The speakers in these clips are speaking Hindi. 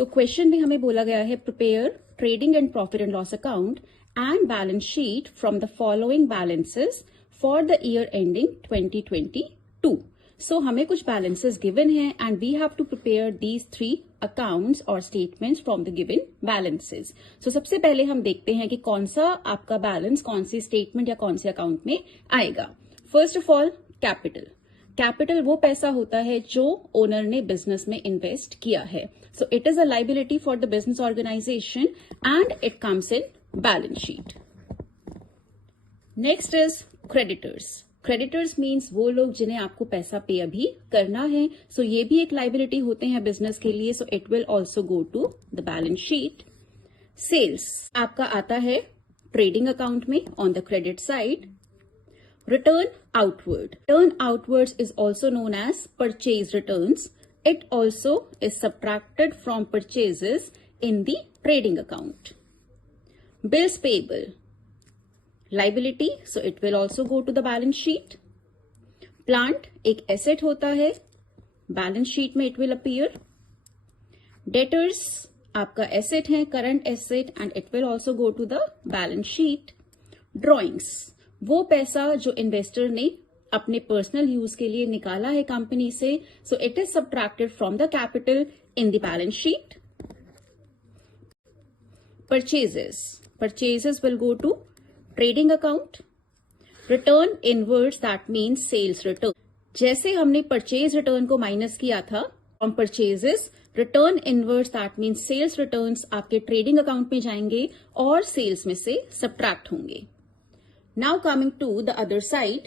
सो क्वेश्चन में हमें बोला गया है prepare trading and profit and loss account and balance sheet from the following balances for the year ending 2022. So हमें कुछ बैलेंसेस गिवन है and we have to prepare these 3 accounts और statements from the given balances. So सबसे पहले हम देखते हैं कि कौन सा आपका बैलेंस कौन सी स्टेटमेंट या कौन से अकाउंट में आएगा. First of all capital. Capital वो पैसा होता है जो ओनर ने बिजनेस में इन्वेस्ट किया है. So it is a liability for the business organisation and it comes in balance sheet. Next is creditors. Creditors means वो लोग जिन्हें आपको पैसा पे अभी करना है. सो ये भी एक लाइबिलिटी होते हैं बिजनेस के लिए. So it will also go to the balance sheet. Sales आपका आता है ट्रेडिंग अकाउंट में on the credit side. Return outward. Return outwards is also known as purchase returns. It also is subtracted from purchases in the trading account. Bills payable. Liability, so it will also go to the balance sheet. Plant एक asset होता है, balance sheet में it will appear. Debtors आपका asset है, current asset, and it will also go to the balance sheet. Drawings वो पैसा जो इन्वेस्टर ने अपने पर्सनल यूज के लिए निकाला है कंपनी से. So it is subtracted from the capital in the balance sheet. Purchases will go to trading account. Return inwards that means sales return. जैसे हमने परचेज रिटर्न को माइनस किया था from purchases, return inwards that means sales returns आपके ट्रेडिंग अकाउंट में जाएंगे और सेल्स में से सब्ट्रैक्ट होंगे. Now coming to the other side,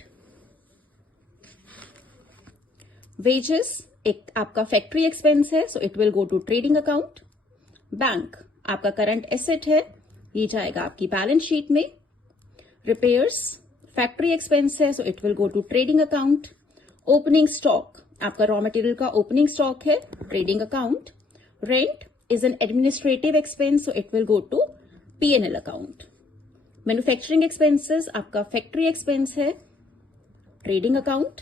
wages एक आपका फैक्ट्री एक्सपेंस है, so it will go to trading account. Bank आपका करंट एसेट है, ये जाएगा आपकी बैलेंस शीट में. रिपेयर्स फैक्ट्री एक्सपेंस है, so it will go to trading account. Opening stock आपका रॉ मटेरियल का ओपनिंग स्टॉक है, trading account. Rent is an administrative expense, so it will go to P&L account. Manufacturing expenses आपका फैक्ट्री एक्सपेंस है, trading account.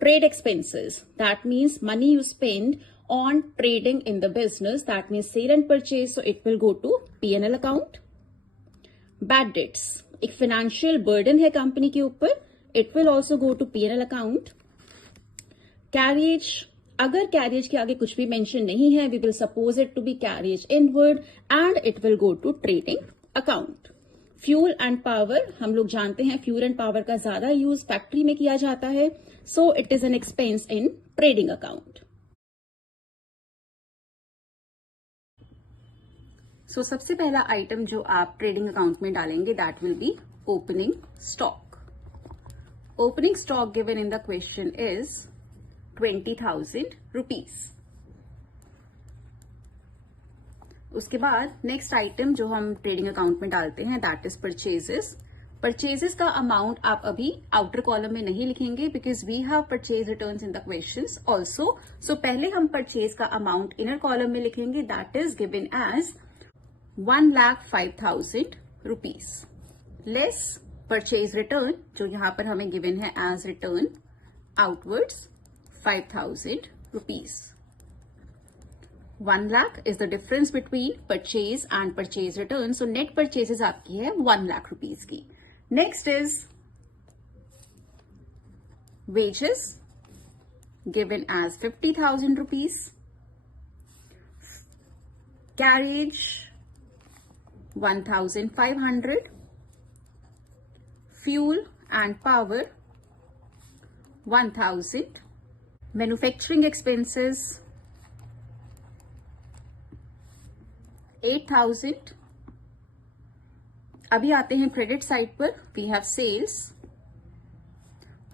Trade expenses that means money you spend on trading in the business, that means sale and purchase, so it will go to P&L account. Bad debts एक फाइनेंशियल बर्डन है कंपनी के ऊपर, it will also go to P&L account. Carriage अगर कैरियज के आगे कुछ भी मेंशन नहीं है, we will suppose it to be carriage inward and it will go to trading account. Fuel and power हम लोग जानते हैं फ्यूल एंड पावर का ज्यादा यूज फैक्ट्री में किया जाता है, so it is an expense in trading account. So सबसे पहला आइटम जो आप ट्रेडिंग अकाउंट में डालेंगे that will be opening stock. Opening stock given in the question is 20,000 rupees. उसके बाद नेक्स्ट आइटम जो हम ट्रेडिंग अकाउंट में डालते हैं दैट इज परचेजेस. परचेजेस का अमाउंट आप अभी आउटर कॉलम में नहीं लिखेंगे because we have purchase returns in the questions also. So पहले हम परचेज का अमाउंट इनर कॉलम में लिखेंगे that is given as 1,05,000 rupees less purchase return जो यहां पर हमें गिवन है as return outwards 5,000 rupees. 1 lakh is the difference between purchase and purchase return. So net purchases आपकी है 1 lakh rupees की. Next is wages given as 50,000 rupees. Carriage 1,500. Fuel and power 1,000. Manufacturing expenses 8,000. अभी आते हैं क्रेडिट साइड पर. We have sales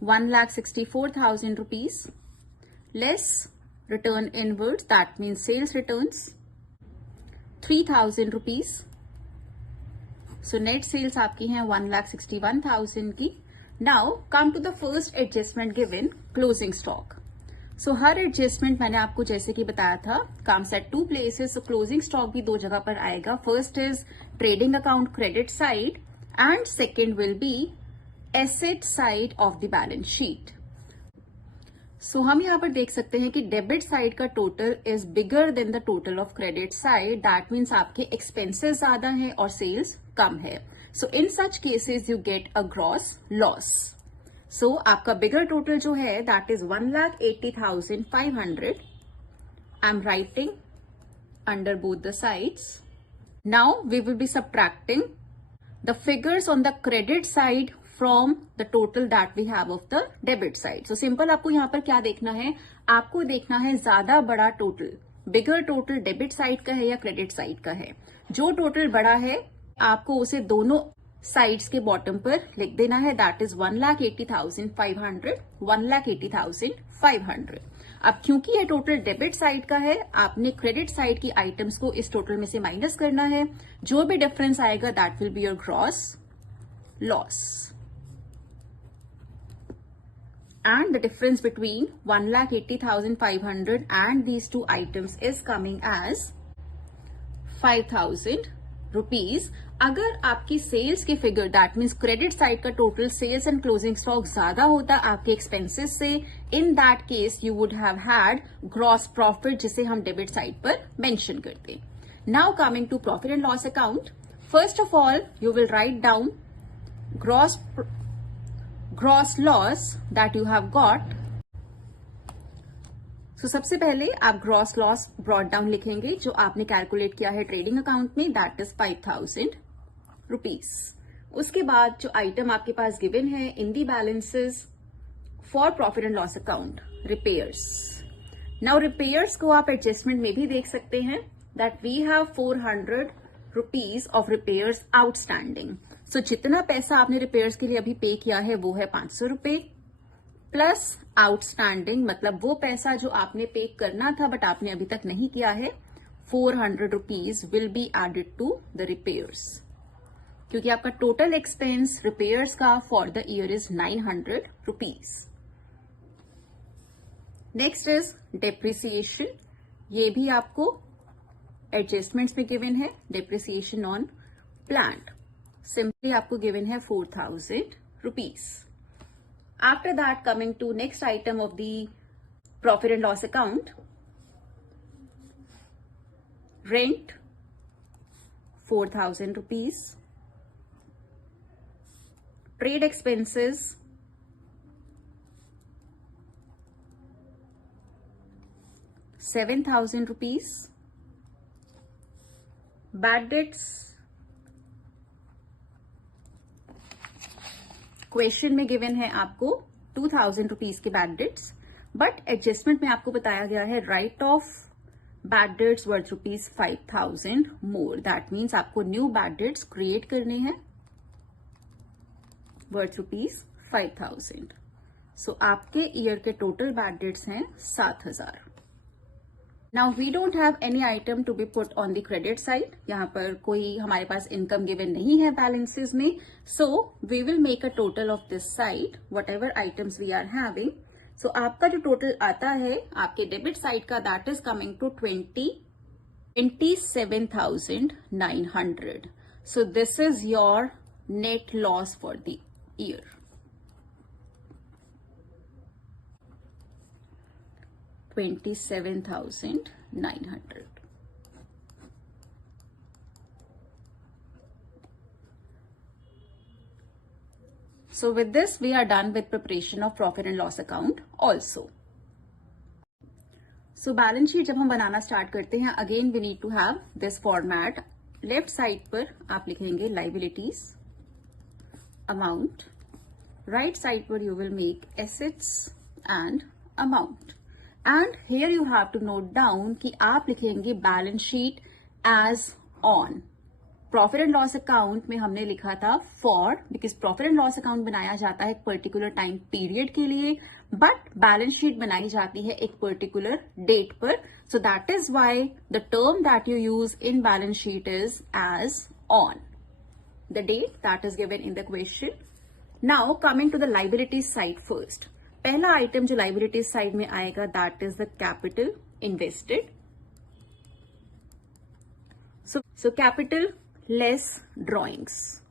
1,64,000 rupees less return inwards that means sales returns 3,000 rupees. So net sales आपकी हैं 1,61,000 की. Now come to the first adjustment given closing stock. So हर एडजस्टमेंट मैंने आपको जैसे कि बताया था comes at 2 places. So closing stock भी 2 जगह पर आएगा. First is trading account credit side and second will be asset side of the balance sheet. So हम यहाँ पर देख सकते हैं कि डेबिट साइड का total is bigger than the total of credit side. That means आपके एक्सपेंसेस ज्यादा हैं और सेल्स कम है। So in such cases you get a gross loss. So आपका बिगर टोटल जो है that is 1,80,500। I am writing under both the sides. Now we will be subtracting the figures on the credit side from the total that we have of the debit side. So simple आपको यहाँ पर क्या देखना है, आपको देखना है ज्यादा बड़ा टोटल, बिगर टोटल डेबिट साइड का है या क्रेडिट साइड का है। जो टोटल बड़ा है आपको उसे दोनों साइड्स के बॉटम पर लिख देना है, दैट इज 1,80,500, 1,80,500। अब क्योंकि ये टोटल डेबिट साइड का है, आपने क्रेडिट साइड की आइटम्स को इस टोटल में से माइनस करना है। जो भी डिफरेंस आएगा that will be your gross loss. And the difference between 1,80,500 and these two items is coming as 5,000 rupees. अगर आपकी सेल्स की figure that means credit side का total sales and closing stock ज्यादा होता आपके एक्सपेंसेस से, in that case you would have had gross profit, जिसे हम डेबिट साइड पर मेंशन करते। Now coming to profit and loss account, first of all you will write down gross loss that you have got. तो सबसे पहले आप ग्रॉस लॉस ब्रॉट डाउन लिखेंगे जो आपने कैलकुलेट किया है ट्रेडिंग अकाउंट में, दैट इज 5,000 रुपीज। उसके बाद जो आइटम आपके पास गिवन है in the balances for profit and loss account, repairs. Now repairs को आप एडजस्टमेंट में भी देख सकते हैं, that we have 400 rupees of repairs outstanding. So जितना पैसा आपने रिपेयर्स के लिए अभी पे किया है वो है 500 रुपए प्लस आउटस्टैंडिंग, मतलब वो पैसा जो आपने पे करना था बट आपने अभी तक नहीं किया है, 400 rupees will be added to the repairs, क्योंकि आपका टोटल एक्सपेंस रिपेयर्स का for the year is 900 rupees. Next is depreciation, ये भी आपको एडजस्टमेंट्स में गिवन है। डेप्रिसिएशन ऑन प्लांट सिंपली आपको गिवन है 4,000 rupees. After that coming to next item of the profit and loss account, rent 4,000 rupees, trade expenses 7,000 rupees, bad debts question में गिवन है आपको 2,000 रुपीज के बैड डेट्स, बट एडजस्टमेंट में आपको बताया गया है right of bad debts worth rupees 5,000 more. That means आपको न्यू बैड डेट्स क्रिएट करने हैं वर्थ रुपीज 5,000। सो आपके ईयर के टोटल बैड डेट्स हैं 7,000। Now we don't have any item to be put on the credit side, यहाँ पर कोई हमारे पास इनकम गिवन नहीं है बैलेंसेस में। So we will make a total of this side whatever items we are having. So आपका जो टोटल आता है आपके डेबिट साइड का, that is coming to 27,900। So this is your net loss for the year. $27,900. So with this, we are done with preparation of profit and loss account also. So balance sheet जब हम बनाना स्टार्ट करते हैं, again we need to have this format. Left side पर आप लिखेंगे liabilities, amount. राइट साइड पर you will make assets and amount. And here you have to note down कि आप लिखेंगे balance sheet as on. Profit and loss account में हमने लिखा था for, because profit and loss account बनाया जाता है एक पर्टिकुलर टाइम पीरियड के लिए, बट बैलेंस शीट बनाई जाती है एक पर्टिकुलर डेट पर। So that is why the term that you use in balance sheet is as on the date that is given in the question. Now coming to the liabilities side first, पहला आइटम जो लाइबिलिटीज साइड में आएगा that is the capital invested. So capital less drawings.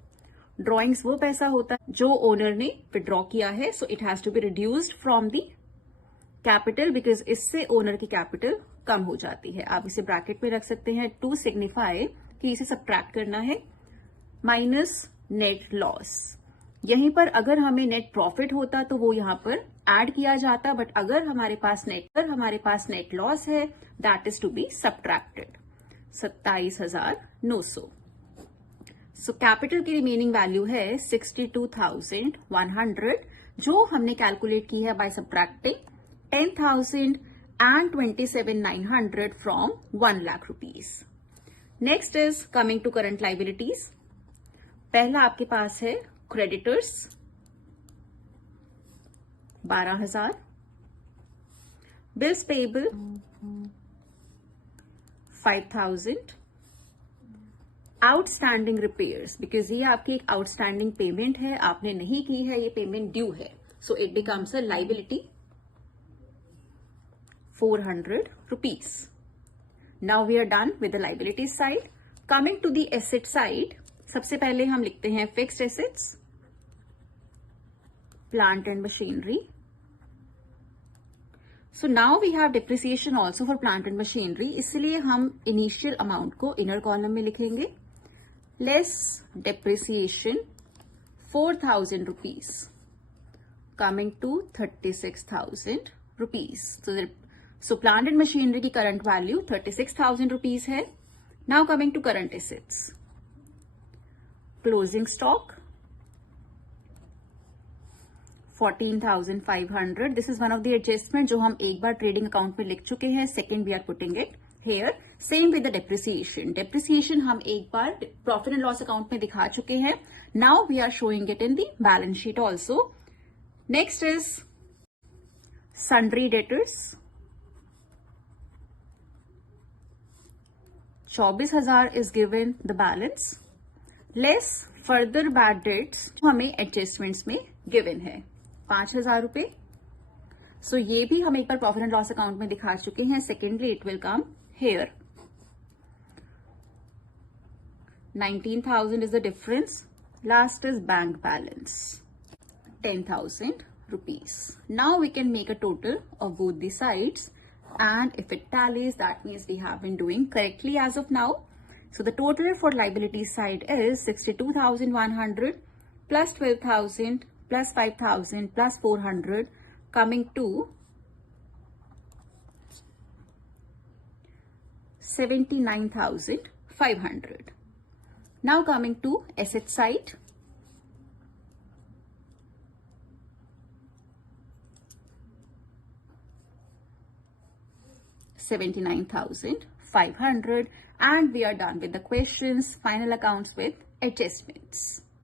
Drawings वो पैसा होता है जो ओनर ने विड्रॉ किया है, so it has to be reduced from the capital, because इससे ओनर की कैपिटल कम हो जाती है। आप इसे ब्रैकेट में रख सकते हैं टू सिग्निफाई कि इसे सब्ट्रैक्ट करना है, माइनस नेट लॉस। यहीं पर अगर हमें नेट प्रॉफिट होता तो वो यहां पर ऐड किया जाता, बट अगर हमारे पास नेट लॉस है, that is to be subtracted. 27,900। So capital की रिमेनिंग वैल्यू है 62,100, जो हमने कैलकुलेट की है by subtracting 10,000 and 27,900 from 1 lakh rupees. Next is coming to current liabilities. पहला आपके पास है creditors 12,000, bills payable 5,000, outstanding repairs, because ये आपकी एक आउटस्टैंडिंग पेमेंट है, आपने नहीं की है, ये पेमेंट ड्यू है, so it becomes a liability 400 rupees. Now we are done with the liabilities side. Coming to the asset side, सबसे पहले हम लिखते हैं fixed assets, plant and machinery. So now we have depreciation also for plant and machinery, इसलिए हम initial amount को inner column में लिखेंगे, less depreciation 4,000 rupees, coming to 36,000 rupees. So plant and machinery की current value 36,000 rupees है. Now coming to current assets, closing stock 14,500. This is one of the adjustment जो हम एक बार ट्रेडिंग अकाउंट में लिख चुके हैं. Second we are putting it here. Same with the depreciation. Depreciation हम एक बार प्रॉफिट एंड लॉस अकाउंट में दिखा चुके हैं. Now we are showing it in the balance sheet also. Next is sundry debtors 24,000 is given the balance, less further bad debts हमें एडजस्टमेंट्स में गिवन है 5,000 रुपए. सो ये भी हम एक बार प्रॉफिट एंड लॉस अकाउंट में दिखा चुके हैं. Secondly it will come here. 19,000 is the difference. Last is bank balance 10,000 rupees. Now we can make a total of both the sides, and if it tallies, that means we have been doing correctly as of now. So the total for liability side is 62,100 plus 12,000 plus 5,000 plus 400, coming to 79,500. Now coming to asset side, $79,500, and we are done with the questions, final accounts with adjustments.